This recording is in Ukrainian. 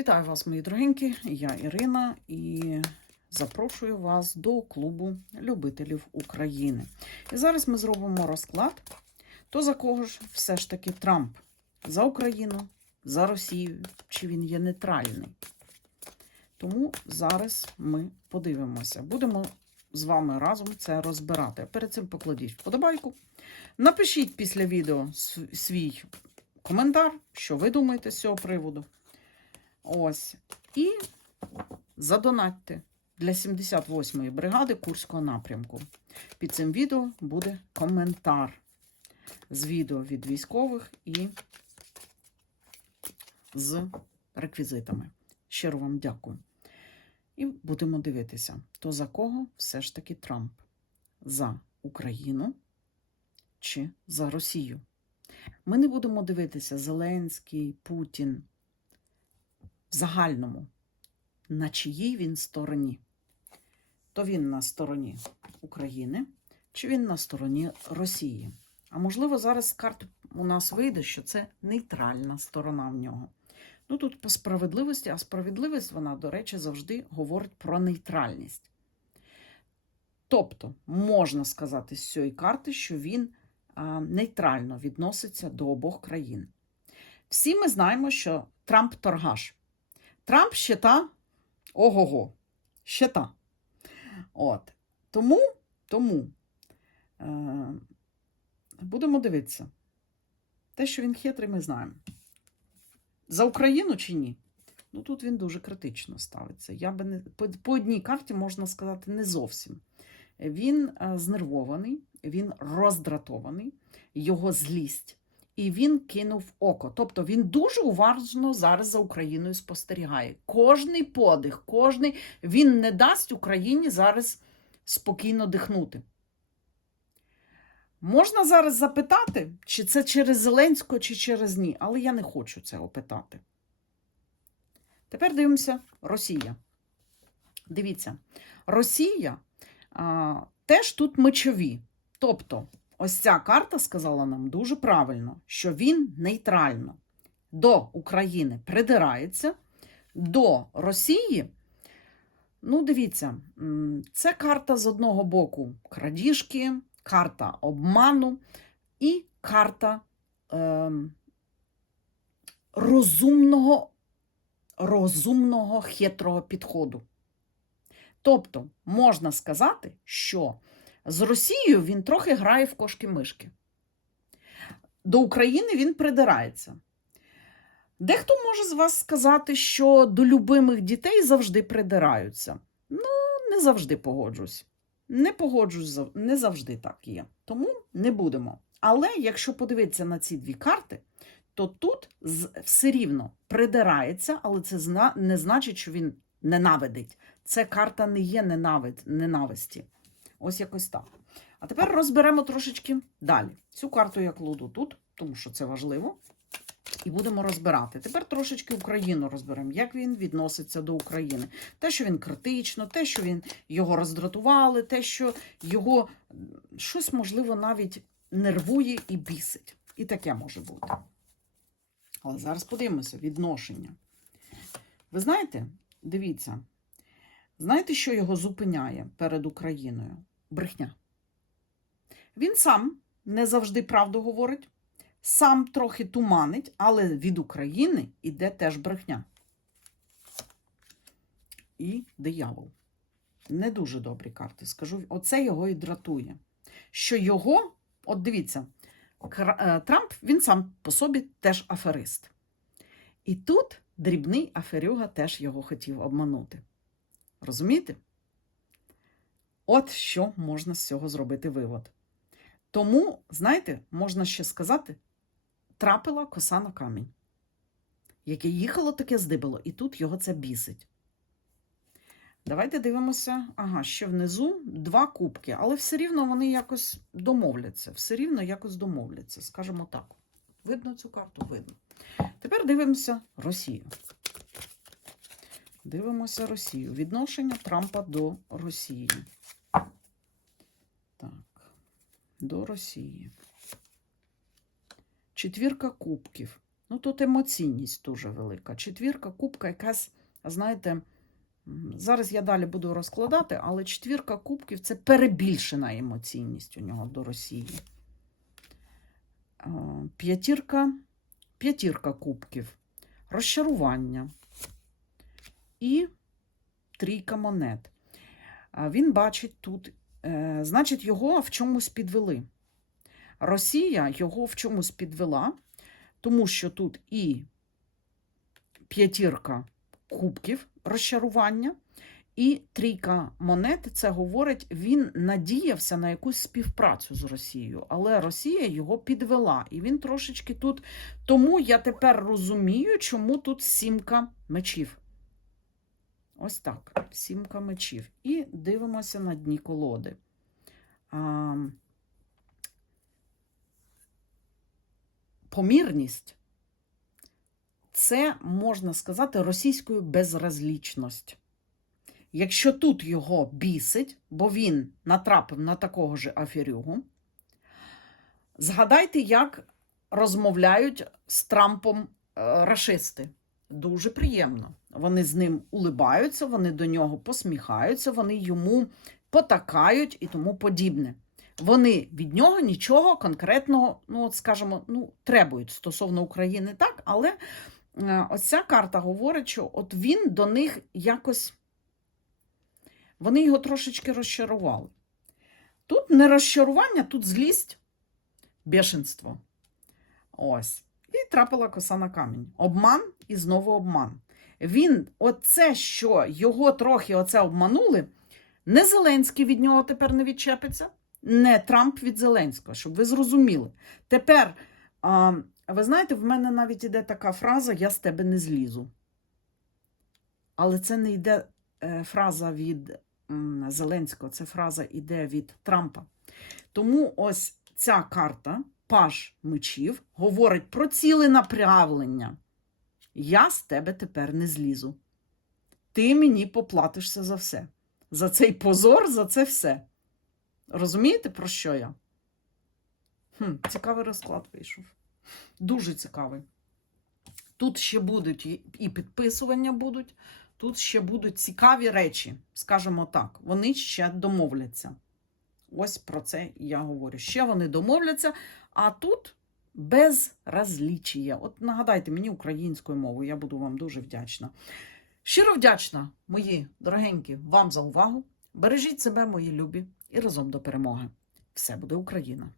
Вітаю вас, мої дорогенькі. Я Ірина і запрошую вас до клубу любителів України. І зараз ми зробимо розклад. То за кого ж все ж таки Трамп? За Україну, за Росію, чи він є нейтральний? Тому зараз ми подивимося. Будемо з вами разом це розбирати. Перед цим покладіть вподобайку. Напишіть після відео свій коментар, що ви думаєте з цього приводу. Ось. І задонатьте для 78-ї бригади Курського напрямку. Під цим відео буде коментар з відео від військових і з реквізитами. Щиро вам дякую. І будемо дивитися, то за кого все ж таки Трамп? За Україну чи за Росію? Ми не будемо дивитися Зеленський, Путін в загальному, на чиїй він стороні. То він на стороні України, чи він на стороні Росії. А можливо, зараз з карт у нас вийде, що це нейтральна сторона в нього. Ну тут по справедливості, а справедливість, вона, до речі, завжди говорить про нейтральність. Тобто, можна сказати з цієї карти, що він нейтрально відноситься до обох країн. Всі ми знаємо, що Трамп торгаш. Трамп щита ого-го, щита. От. Тому, тому е, будемо дивитися. Те, що він хитрий, ми знаємо. За Україну чи ні? Ну тут він дуже критично ставиться. Я би не по, по одній карті можна сказати не зовсім. Він е, знервований, він роздратований, його злість, і він кинув око. Тобто він дуже уважно зараз за Україною спостерігає. Кожний подих, кожний він не дасть Україні зараз спокійно дихнути. Можна зараз запитати, чи це через Зеленського, чи через ні, але я не хочу цього питати. Тепер дивимося Росія. Дивіться, Росія а, теж тут мечові. Тобто, ось ця карта сказала нам дуже правильно, що він нейтрально до України придирається, до Росії. Ну, дивіться, це карта з одного боку крадіжки, карта обману і карта ем, розумного, розумного хитрого підходу. Тобто, можна сказати, що з Росією він трохи грає в кошки-мишки. До України він придирається. Дехто може з вас сказати, що до любимих дітей завжди придираються. Ну, не завжди погоджусь. Не погоджусь, не завжди так є. Тому не будемо. Але якщо подивитися на ці дві карти, то тут все рівно придирається, але це не значить, що він ненавидить. Це карта не є ненависті. Ось якось так. А тепер розберемо трошечки далі. Цю карту я кладу тут, тому що це важливо. І будемо розбирати. Тепер трошечки Україну розберемо, як він відноситься до України. Те, що він критично, те, що він його роздратували, те, що його щось, можливо, навіть нервує і бісить. І таке може бути. Але зараз подивимося відношення. Ви знаєте, дивіться, знаєте, що його зупиняє перед Україною? Брехня. Він сам не завжди правду говорить, сам трохи туманить, але від України іде теж брехня. І диявол. Не дуже добрі карти. Скажу, оце його і дратує. Що його, от дивіться, е, Трамп він сам по собі теж аферист. І тут дрібний аферюга теж його хотів обманути. Розумієте? От що можна з цього зробити вивод. Тому, знаєте, можна ще сказати, трапила коса на камінь, яке їхало, таке здибало, і тут його це бісить. Давайте дивимося. Ага, ще внизу два кубки, але все рівно вони якось домовляться. Все рівно якось домовляться, скажімо так. Видно цю карту? Видно. Тепер дивимося Росію. Дивимося Росію. Відношення Трампа до Росії. Так, до Росії. Четвірка кубків. Ну, тут емоційність дуже велика. Четвірка, кубка якась, знаєте, зараз я далі буду розкладати, але четвірка кубків це перебільшена емоційність у нього до Росії. П'ятірка, п'ятірка кубків, розчарування і трійка монет. Він бачить тут, значить, його в чомусь підвели. Росія його в чомусь підвела, тому що тут і п'ятірка кубків розчарування, і трійка монет це говорить, він надіявся на якусь співпрацю з Росією, але Росія його підвела. І він трошечки тут. Тому я тепер розумію, чому тут сімка мечів. Ось так. Сімка мечів. І дивимося на дні колоди. А, помірність це, можна сказати, російською безразлічність. Якщо тут його бісить, бо він натрапив на такого ж аферюгу, згадайте, як розмовляють з Трампом е, рашисти. Дуже приємно. Вони з ним улибаються, вони до нього посміхаються, вони йому потакають і тому подібне. Вони від нього нічого конкретного, ну, от скажімо, ну, требують стосовно України, так, але е, ось карта говорить, що от він до них якось. Вони його трошечки розчарували. Тут не розчарування, тут злість, бешенство. Ось. І трапила коса на камінь. Обман і знову обман. Він, оце, що його трохи оце обманули, не Зеленський від нього тепер не відчепиться, не Трамп від Зеленського, щоб ви зрозуміли. Тепер, а, ви знаєте, в мене навіть іде така фраза Я з тебе не злізу. Але це не йде е, фраза від Зеленського, це фраза йде від Трампа. Тому ось ця карта, паж мечів, говорить про ціле направлення. Я з тебе тепер не злізу. Ти мені поплатишся за все. За цей позор, за це все. Розумієте, про що я? Хм, цікавий розклад вийшов. Дуже цікавий. Тут ще будуть і підписування будуть, тут ще будуть цікаві речі, скажімо так. Вони ще домовляться. Ось про це я говорю. Ще вони домовляться, а тут без розлічія. От нагадайте мені українською мовою, я буду вам дуже вдячна. Щиро вдячна, мої дорогенькі, вам за увагу. Бережіть себе, мої любі, і разом до перемоги. Все буде Україна!